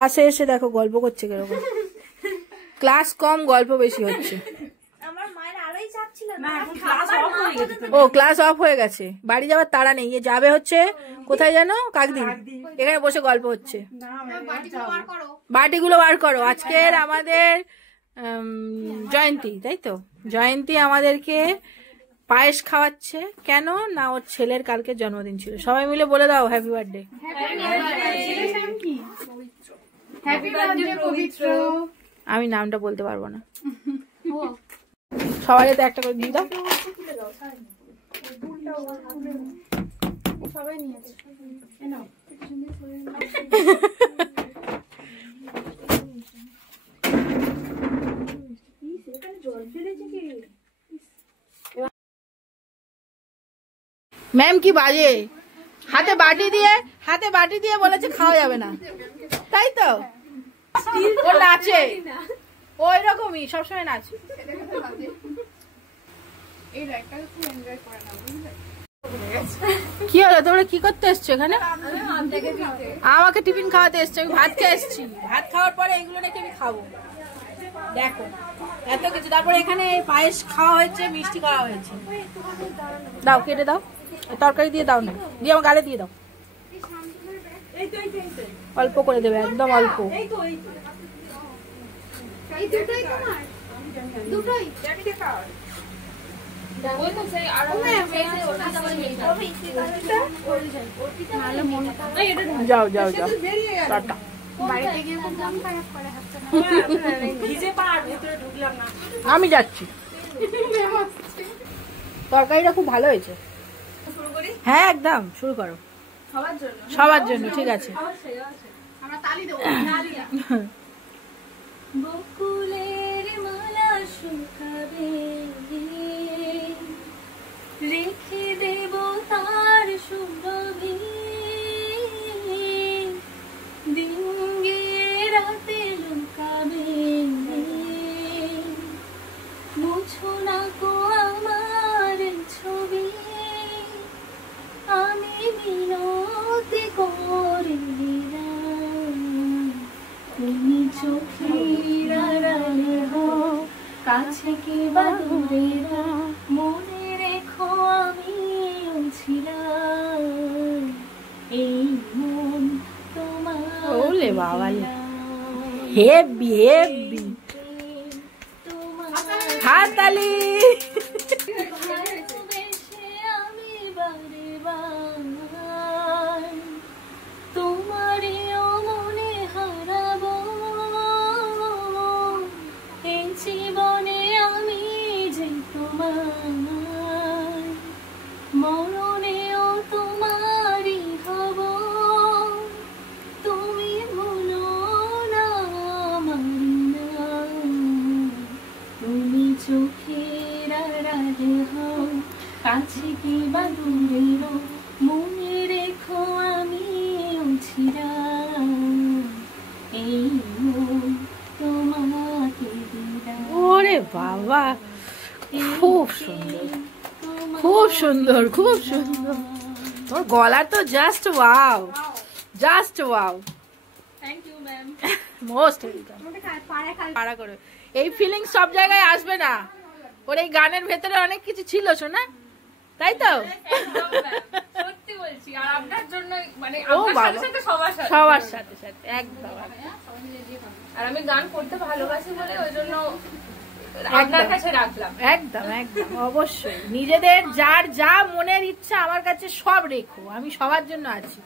ক্লাসে এসে দেখো গল্প করছে কিরকম। ক্লাস কম গল্প বেশি হচ্ছে। ও ক্লাস অফ হয়ে গেছে, বাড়ি যাওয়ার তাড়া নেই, যাবে হচ্ছে কোথায় জানো, কাকদ্বীপ। এখানে বসে গল্প হচ্ছে। বাটিগুলো বার করো, আজকের আমাদের জয়ন্তী, তাই তো? জয়ন্তী আমাদেরকে পায়েস খাওয়াচ্ছে। কেন না, ওর ছেলের কালকে জন্মদিন ছিল। সবাই মিলে বলে দাও হ্যাপি বার্থডে। আমি নামটা বলতে পারবো না, সবাই তো একটা করে দিয়ে দাও। ম্যাম কি বাজে, হাতে বাটি দিয়ে বলেছে খাওয়া যাবে না, তাই তো? ও নাচে, ও এরকমই সবসময় নাচে। কি হলো, তোমরা কি করতে এসছো এখানে? আমাকে টিফিন খাওয়াতে এসছো, আমি ভাত খেয়ে এসছি। ভাত খাওয়ার পরে এগুলো নাকি আমি খাবো, দেখো এত কিছু। তারপরে এখানে পায়েস খাওয়া হয়েছে, মিষ্টি খাওয়া হয়েছে। দাও, কেটে দাও, তরকারি দিয়ে দাও না, দিয়ে আমার গালে দিয়ে দাও। অল্প করে দেবে, একদম অল্প। যাও যাও যাও, টাটা। আমি যাচ্ছি। তরকারিটা খুব ভালো হয়েছে। হ্যাঁ একদম, শুরু করো। সবার জন্য ঠিক আছে। বকুলের মালা শুকাবে, রেখে দেব তার সুরভি, দিনে রাতে লুকাবে, মুছো না গো আমার ছবি, আমি মিনতি করে তুমি চোখের আড়ালে হও, কাছে কি বা দূরে, মনে রেখো আমি ছিলাম এই মন তোমার। ওলে বাবা, হেভি হেভি, হাততালি। আমি বারে বার তোমারে মনে হারাবো, এই জীবনে আমি যে তোমার, মরণেও তোমারই হব, তুমি ভুলো না আমারি নাম, তুমি চোখের আড়ালে হও, কাছে কি বা দূরে, মনে রেখো আমি ছিলাম এই মন তোমাকে দিলাম। ওরে বাবা, খুব সুন্দর, খুব সুন্দর, খুব সুন্দর। তোর গলা তো just wow, just wow. Thank you ma'am, most welcome. পাড়া করে এই ফিলিংস সব জায়গায় আসবে না। ওর এই গানের ভেতরে অনেক কিছু ছিল শোনা, তাই তো? সত্যি বলছি, আর আপনার জন্য মানে সবার সাথে সাথে একদম। আর আমি গান করতে ভালোবাসি বলে ওই জন্য আপনার কাছে রাখলাম। একদম একদম, অবশ্যই নিজেদের যার যা মনের ইচ্ছা আমার কাছে সব রেখো, আমি সবার জন্য আছি।